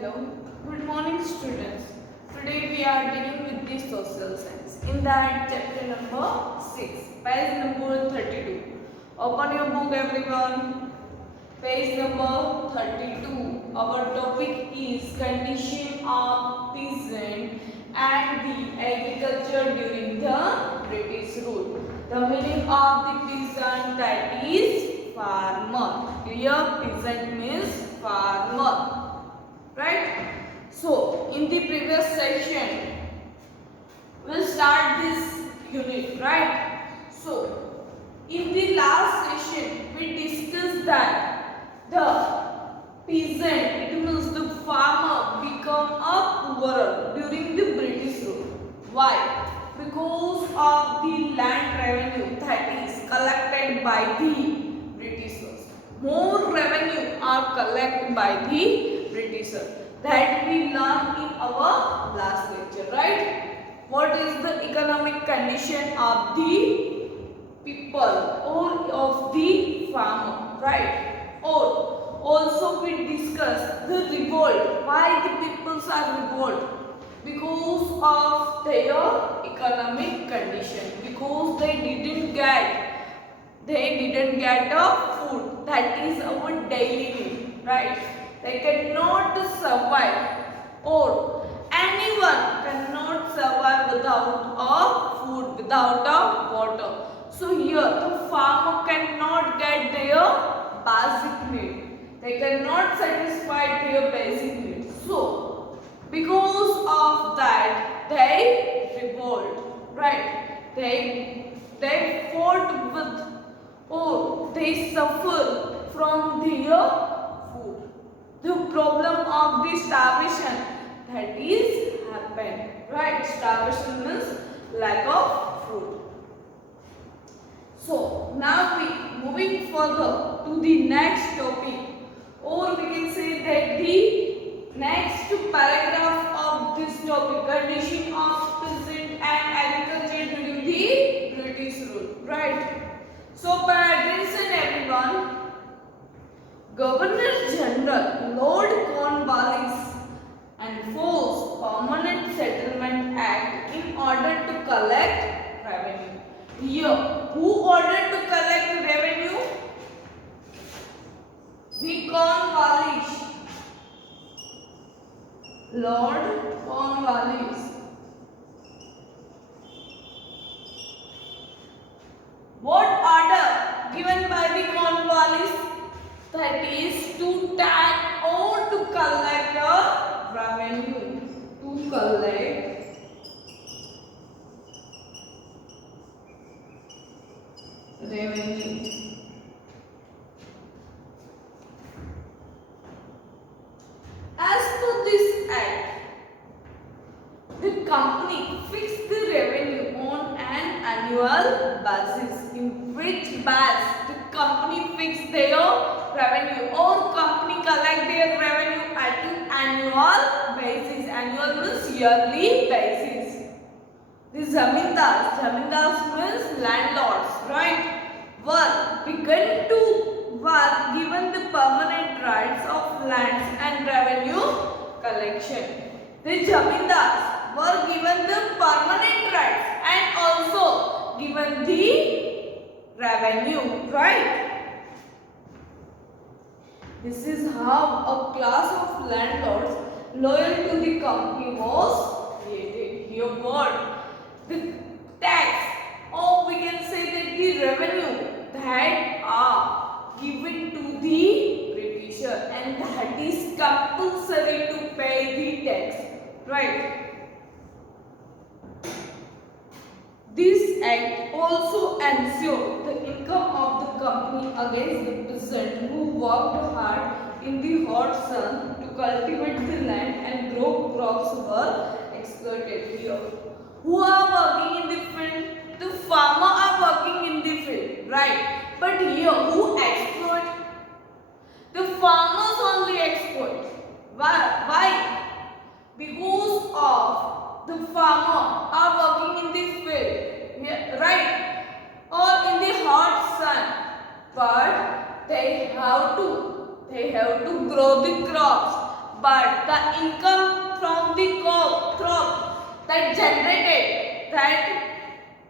Hello, good morning students. Today we are dealing with the social science. In that chapter number 6, page number 32. Open your book everyone. Page number 32. Our topic is condition of peasant and the agriculture during the British rule. The meaning of the peasant, that is farmer. Clear? Peasant means farmer. Right? So, in the previous section, we'll start this unit, right? So, in the last session, we discussed that the peasant, it means the farmer, become a poorer during the British rule. Why? Because of the land revenue that is collected by the Britishers. More revenue are collected by the Britishers. That we learned in our last lecture, right? What is the economic condition of the people or of the farmer, right? Or also we discussed the revolt. Why the peoples are revolt? Because of their economic condition. Because they didn't get a food. That is our daily need, right? They cannot survive, or anyone cannot survive without a food, without a water. So here the farmer cannot get their basic need. They cannot satisfy their basic needs. So because of that they revolt, right? They fought with, or they suffer from their food. The problem of the starvation, that is happened, right? Starvation means lack of food. So now we moving further to the next topic, or we can say that the next paragraph of this topic, condition of peasant and agriculture during the British rule, right? So pay attention everyone. Governor General Lord Cornwallis enforced Permanent Settlement Act in order to collect revenue. Here, who ordered to collect revenue? The Cornwallis. Lord Cornwallis. What order given by the Cornwallis? That is to tax or to collect a revenue. To collect revenue. As per this act, the company fixed the revenue on an annual basis. In which basis the company fixed their revenue, or company collect their revenue at an annual basis. Annual means yearly basis. The zamindars means landlords, right? Were given the permanent rights of lands and revenue collection. The zamindars were given the permanent rights and also given the revenue, right? This is how a class of landlords loyal to the company was created. Here what? The tax, or we can say that the revenue that are given to the Britisher, and that is compulsory to pay the tax, right? This act also ensured the income of the company against the peasant who worked hard in the hot sun to cultivate the land and grow crops were exploited. Here, who are working in the field? The farmer are working in the field, right? But here, who exploit? The farmers only exploit. Why? Because of the farmer are working in the field, right? Or in the hot sun, but they have to grow the crops, but the that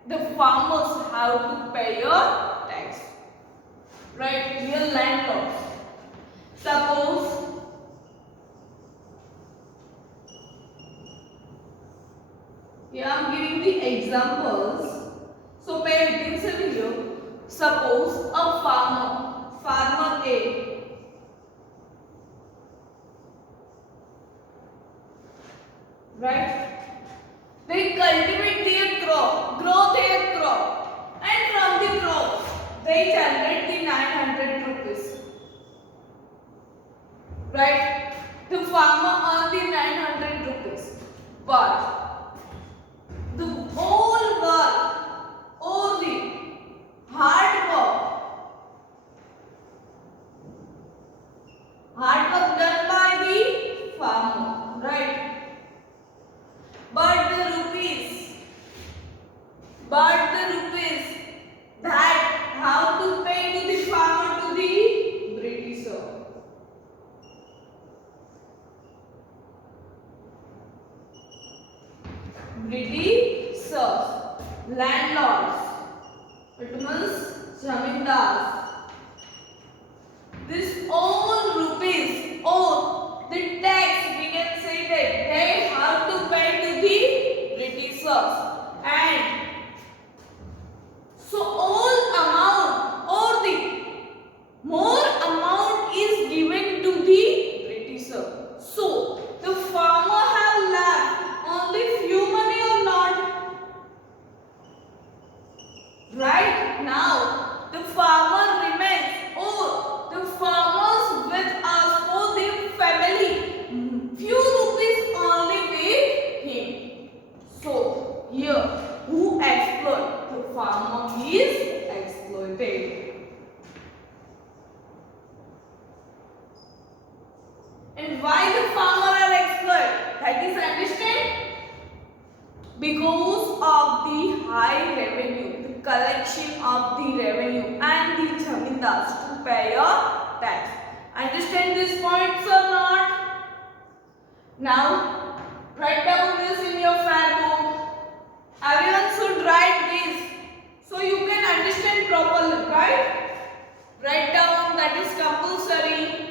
the farmers have to pay a tax. Right? Here landlords. Suppose here I am giving the examples. So pay attention here. Suppose a farmer A, right? They cultivate their crop, grow their crop, and from the crop they generate the 900 rupees. Right? The farmer earns the 900 rupees. But the whole work or the hard work done by the farmer, right? But the rupees that have to pay to the farmer to the Britisher. Britishers, landlords, it means zamindars. This all rupees or the tax, we can say that they have to pay to the Britishers, and so all amount or the more amount is given to the Britisher. So the farmer have left only few money or not? Right? Now the farmer remains, or the farmers with us for their family, few rupees only with him. So here who exploit? The farmer is exploited. And why the farmer are exploited? That is understand? Because of the high revenue, the collection of the revenue and the zamindars to pay a tax. Understand these points or not? Now write down this in your fair book. Everyone should write this so you can understand properly, right? Write down, that is compulsory.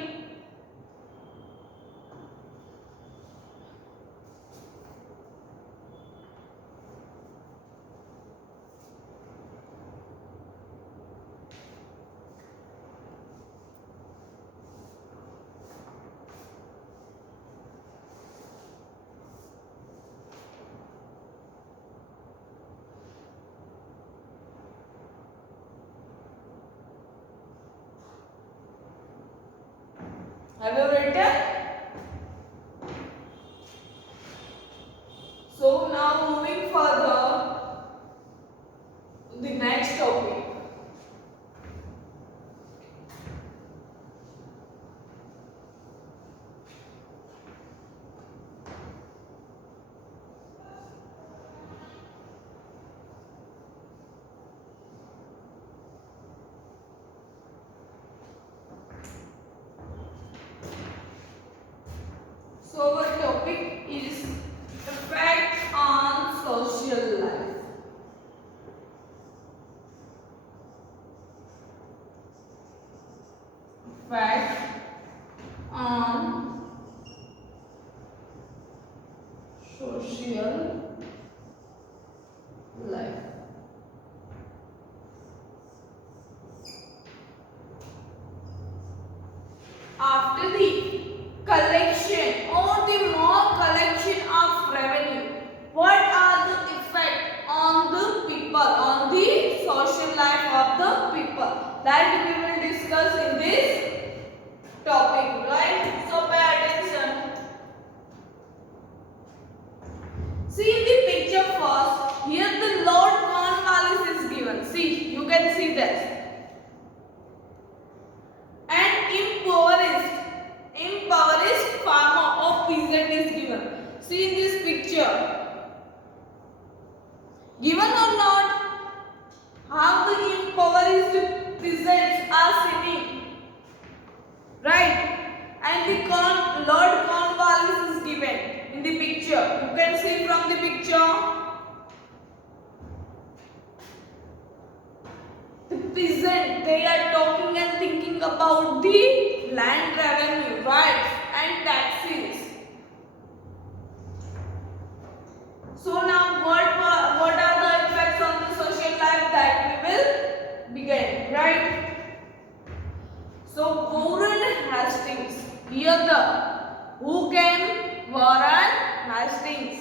Have you written? So now moving further to the next topic. So our topic is effect on social life. Effect on social life. After the collection or the more collection of revenue, what are the effect on the people, on the social life of the people? That we will discuss in this topic, right? So pay attention. See the picture first. Here the Lord Cornwallis is given. See, you can see this. And impoverished farmer or peasant is given. See in this picture. Given or not? How the impoverished peasants are sitting. Right? they are talking and thinking about the land revenue, rights and taxes. So now what are the effects on the social life that we will begin, right? So Warren Hastings, here the who came? Warren Hastings,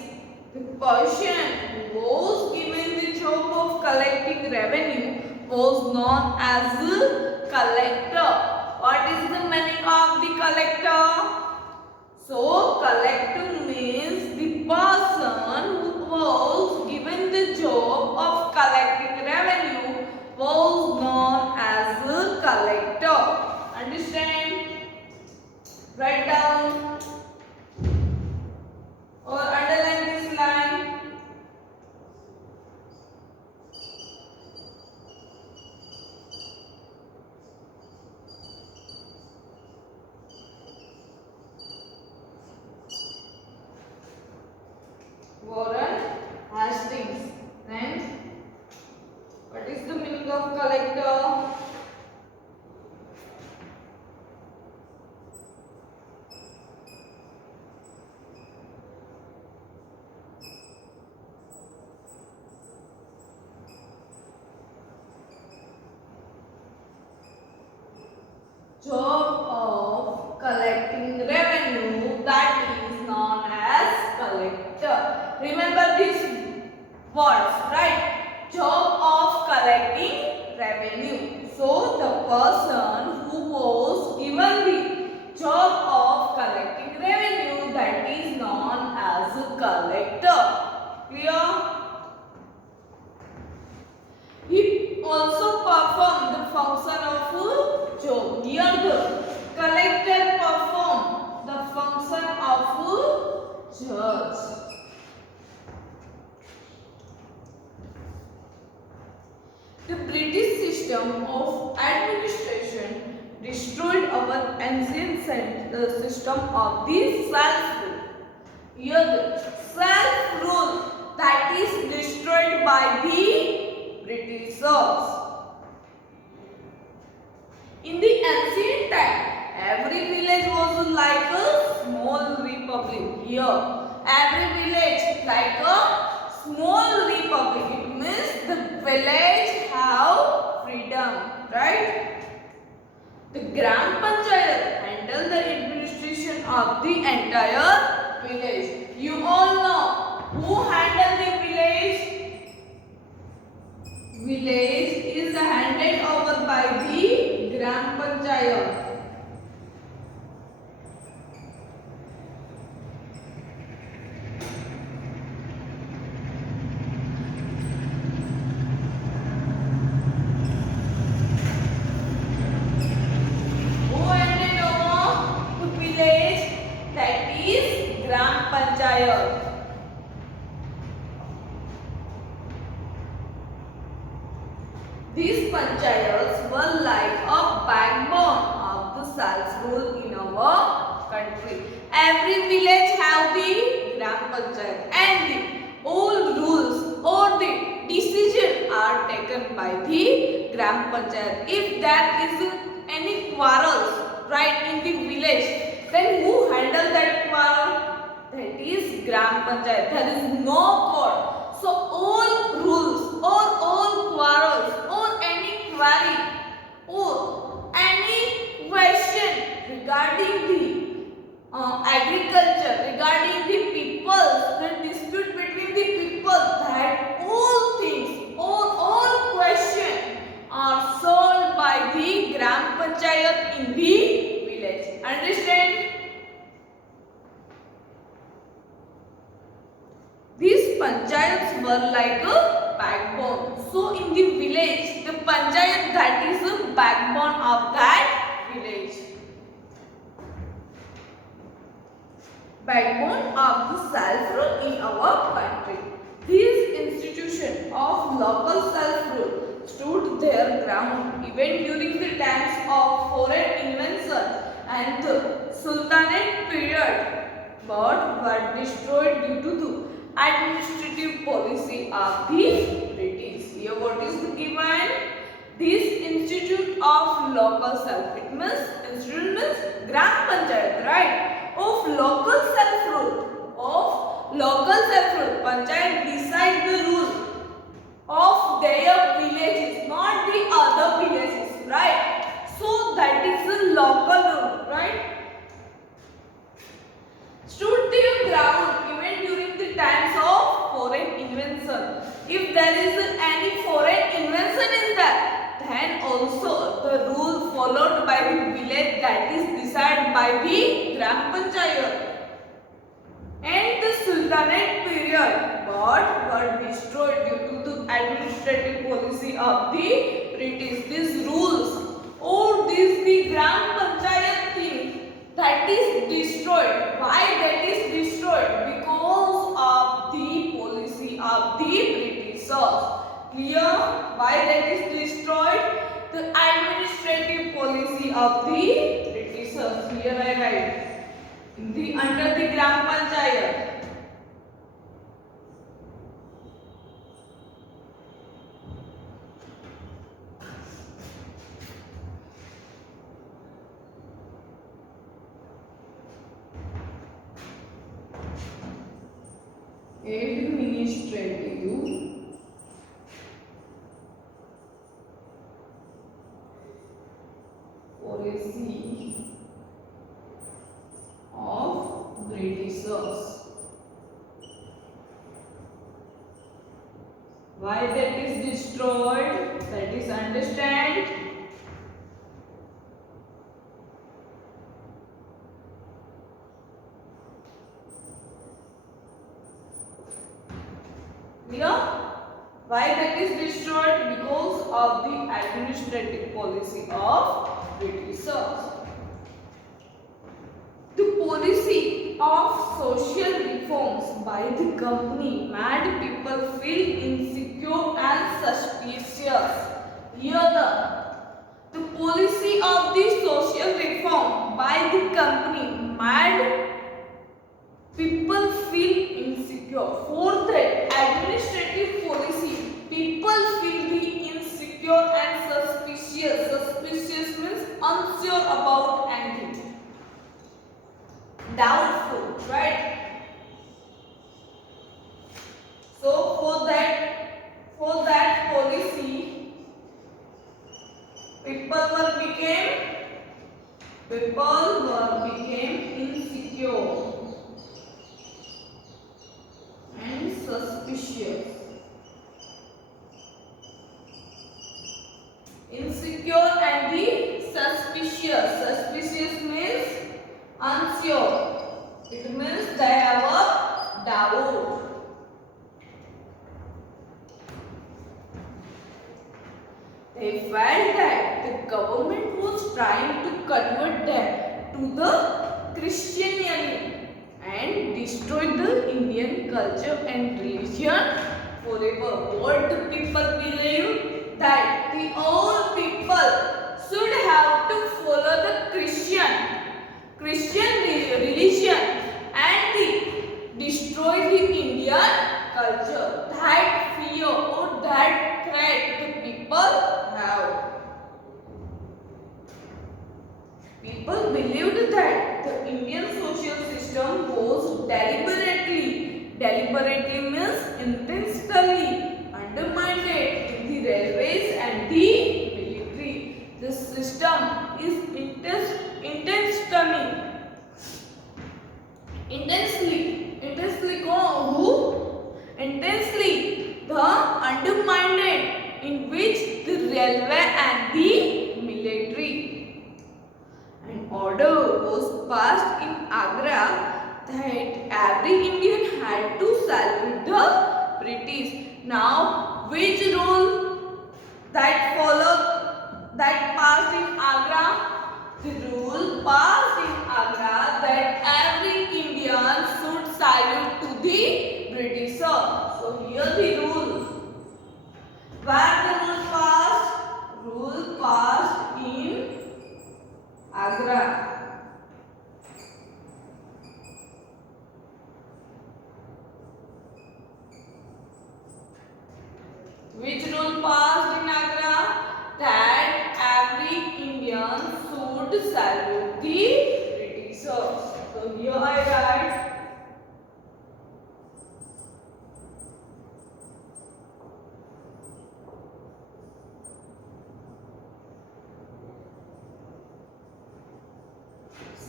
the person who was given the job of collecting revenue was known as the collector. What is the meaning of the collector? So collector means the person who was given the job of collecting revenue was known as the collector. Understand? Write down or underline this line. Warren Hastings. And what is the meaning of collector? Job of collecting revenue, that is known as collector. Remember these words, right? Job of collecting revenue. So the person who was given the job of collecting revenue, that is known as a collector. Clear? He also performed the function of a job. Here the collector performed the function of a judge. The British system of administration destroyed our ancient system of the self-rule. Here the self-rule that is destroyed by the Britishers. In the ancient time, every village was like a small republic. Here, every village like a small republic. It means the village have freedom, right? The Gram Panchayat handle the administration of the entire village. You all know who handle the village? Village is handed over by the Gram Panchayat. Who handed over the village? That is Gram Panchayat. These panchayats were like a backbone of the self-rule in our country. Every village have the Gram Panchayat and the all rules or the decision are taken by the Gram Panchayat. If there is any quarrels right in the village, then who handle that quarrel? That is Gram Panchayat. There is no court. So all rules or all quarrels or any query or any question regarding the agriculture, regarding the people, the dispute between the people, that all things or all questions are solved by the Gram Panchayat in the village. Understand? These panchayats were like a backbone. So in the village, the panchayat that is the backbone of that village. Backbone of the self-rule in our country. These institutions of local self-rule stood their ground even during the times of foreign invention and the Sultanate period, but were destroyed due to the administrative policy of the British. Here what is the given? This institute of local self. It means institute means Gram Panchayat, right? Of local self rule. Of local self rule. Panchayat decide the rule of their villages, not the other villages, right? So that is the local rule, right? Stood their ground even during the times of foreign invention. If there is any foreign invention is there, then also the rule followed by the village, that is decided by the Gram Panchayat. And the Sultanate period, but were destroyed due to the administrative policy of the British. These rules or this the Gram Panchayat thing, that is destroyed. Why that is destroyed? Because of the policy of the Britishers. Clear? Why that is destroyed? The administrative policy of the Britishers. Here I write. Under the Gram Panchayat. Administrative policy of Britishers. Why that is destroyed? That is understand. Clear? Why that is destroyed? Because of the administrative policy of Britishers. The policy of social reforms by the company made people feel insecure and suspicious. Here the policy of the social reform by the company made people feel insecure. For that administrative policy, people feel the insecure and suspicious. Suspicious means unsure about anything. Doubtful, right? So for that policy, people became insecure and suspicious. Insecure and the suspicious. Suspicious means unsure. It means they have a doubt. They felt that the government was trying to convert them to the Christianity and destroy the Indian culture and religion forever. What do people believe? That the all people should have to follow the Christian religion and destroy the Indian culture. That fear or that threat the people have. People believed that the Indian social system was deliberately means intentionally undermined in the railways and the military. The system is intensely the undermined in which the railway and the military. An order was passed in Agra that every Indian had to salute the British. Now, which rule that followed that passed in Agra? The rule passed in Agra that every Indian should salute to the British. So here the rule. Where the rule passed? Rule passed in Agra.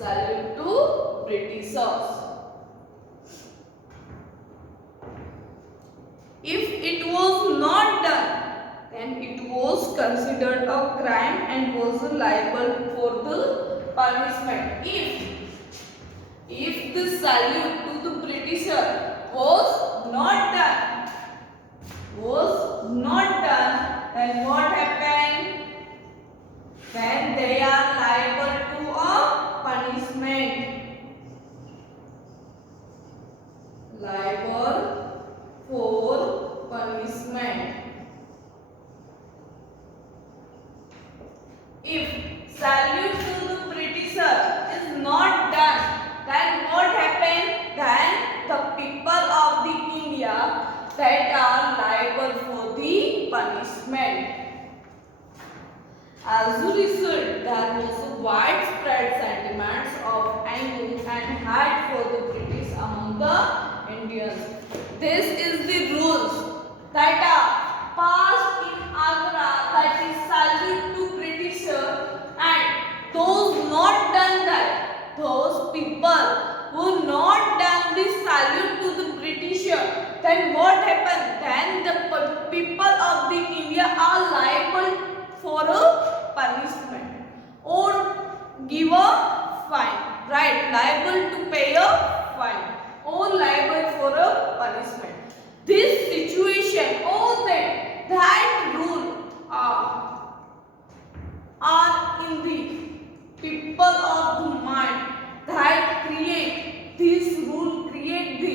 Salute to Britishers. If it was not done, then it was considered a crime and was liable for the punishment. If the salute to the Britisher was not done, then what happened? Then they are liable to a punishment. Liable for punishment. If salute to the Britisher is not done, then what happened? Then the people of the India that are liable for the punishment. As a result, there was a widespread sentiments of anger and hate for the British among the Indians. This is the rules that are passed in Agra, that is salute to Britisher, and those not done that, those people who not done this salute to the Britisher, then what happened? Then the people of the India are liable for a punishment or give a fine, right? Liable to pay a fine or liable for a punishment. This situation or that rule are in the people of the mind that create this rule, create the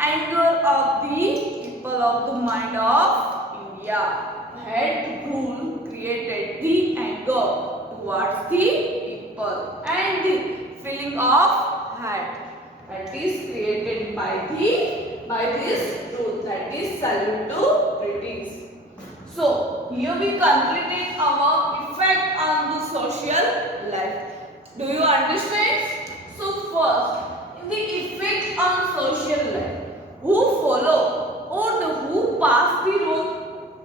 anger of the people of the mind of India. That rule created the anger towards the people and the feeling of hate that is created by this rule, that is salute to British. So here we completed our effect on the social life. Do you understand? So first, in the effect on social life, who follow or who pass the rule?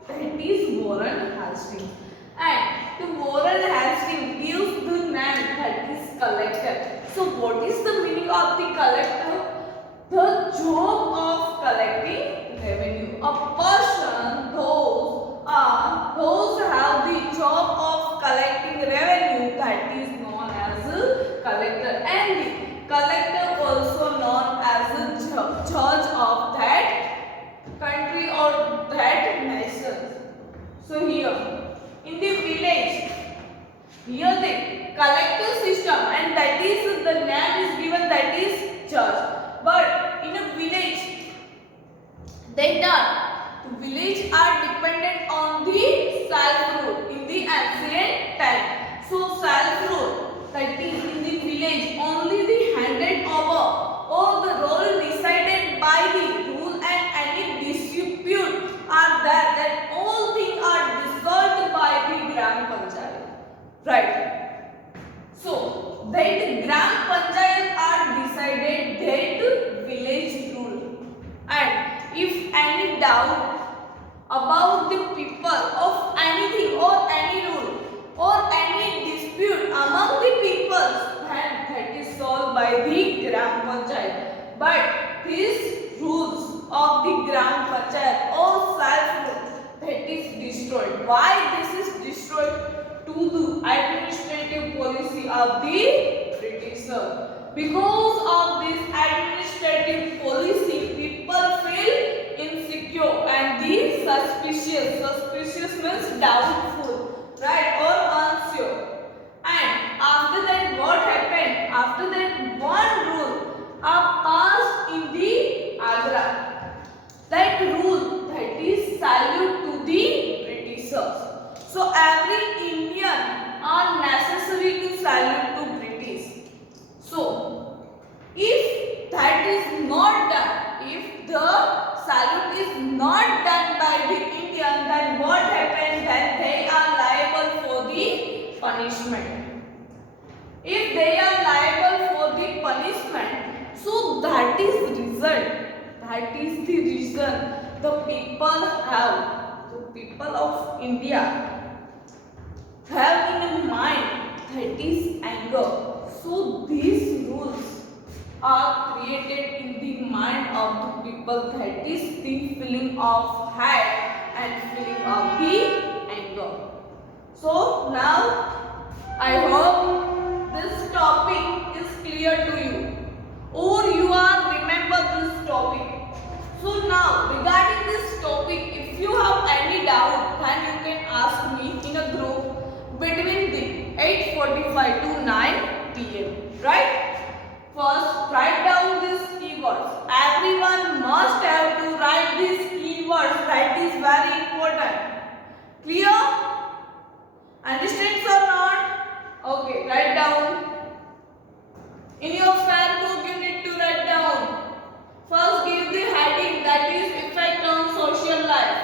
That is Warren Hastings. And the Warren Hastings gives the name that is collector. So what is the meaning of the collector? The job of collecting revenue. A person, those have the job of collecting revenue, that is known as a collector. And the collector also known as a judge of that country or that nation. So here in the village, here the collector system, and that is the name is given, that is judge. But in a village, the village are dependent on the self-rule in the ancient time. So self-rule, that is in the village, only the handed over or the role decided by the rule, and any dispute are there, that all things are resolved by the Gram Panchayat. Right. So that Gram Panchayat are decided that village rule. And if any doubt about the people of anything or any rule or any dispute among the people, then that is solved by the Gram Panchayat. But these rules of the Gram Panchayat or self-rule, that is destroyed. Why this is destroyed? To the administrative policy of the Britishers. Because of this administrative policy, people feel insecure and the suspicious. Suspicious means doubtful, right, or unsure. And after that, what happened? After that, one rule are passed in the Agra. That rule, that is salute to the Britishers. So every Indian are necessary to salute to British. So if that is not done, if the salute is not done by the Indian, then what happens? Then they are liable for the punishment. If they are liable for the punishment, so that is the result. That is the reason the people of India have in mind, that is anger. So these rules are created in the mind of the people, that is the feeling of hate and feeling of the anger. So now I hope this topic is clear to you, or you are remember this topic. So now regarding this topic, if you have any doubt, then you can ask me in a group between the 8:45 to 9 p.m. Right? First, write down these keywords. Everyone must have to write these keywords. That is very important. Clear? Understands or not? Okay, write down. In your fair book, you need to write down. First, give the heading, that is effect on social life.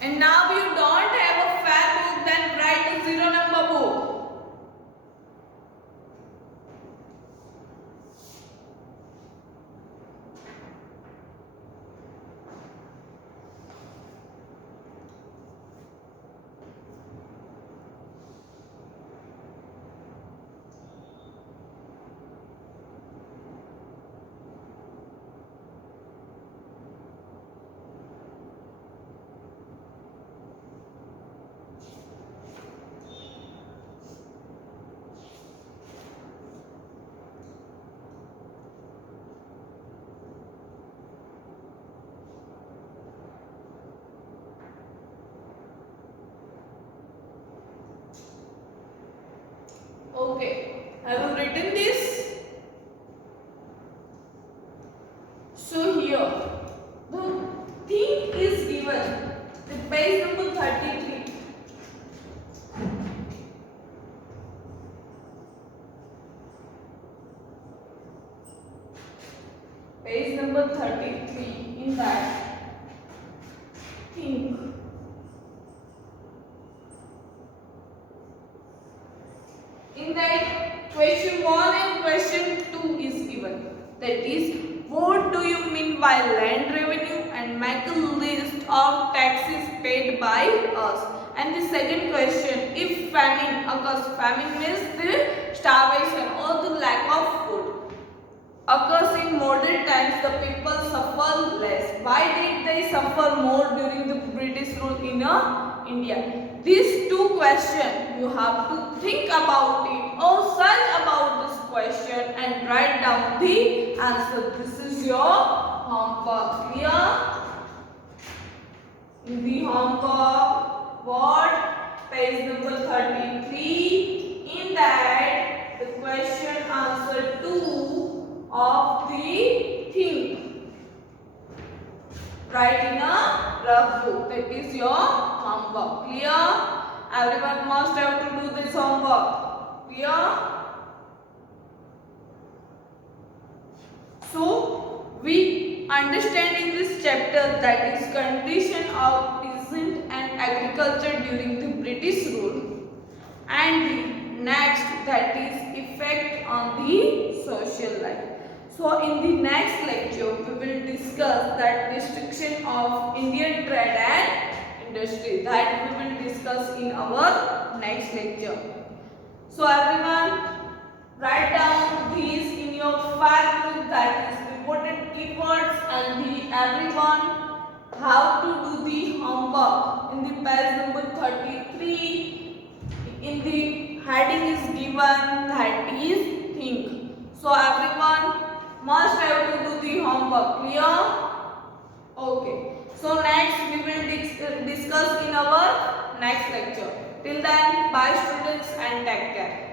And now you don't have a fair book, then write a 0-number book. Okay, have you written this? So here, the thing is given, the page number 33. Page number 33, in that, think. In that, question 1 and question 2 is given. That is, what do you mean by land revenue, and make a list of taxes paid by us. And the second question, if famine occurs, famine means the starvation or the lack of food occurs in modern times, the people suffer less. Why did they suffer more during the British rule in India? These two questions, you have to think about it or search about this question and write down the answer. This is your homework. Clear? In the homework, what? Page number 33. In that, the question answer 2 of the thing. Write in a rough book. That is your homework. Clear? Everyone must have to do this homework. Clear? So, we understand in this chapter, that is condition of peasant and agriculture during the British rule, and the next, that is effect on the social life. So in the next lecture, we will discuss that restriction of Indian trade and industry. That we will discuss in our next lecture. So everyone, write down these in your fact book, that is important keywords, and the everyone how to do the homework. In the page number 33, in the heading is given, that is think. So everyone must have to do the homework. Clear? Okay. So next we will discuss in our next lecture. Till then, bye students and take care.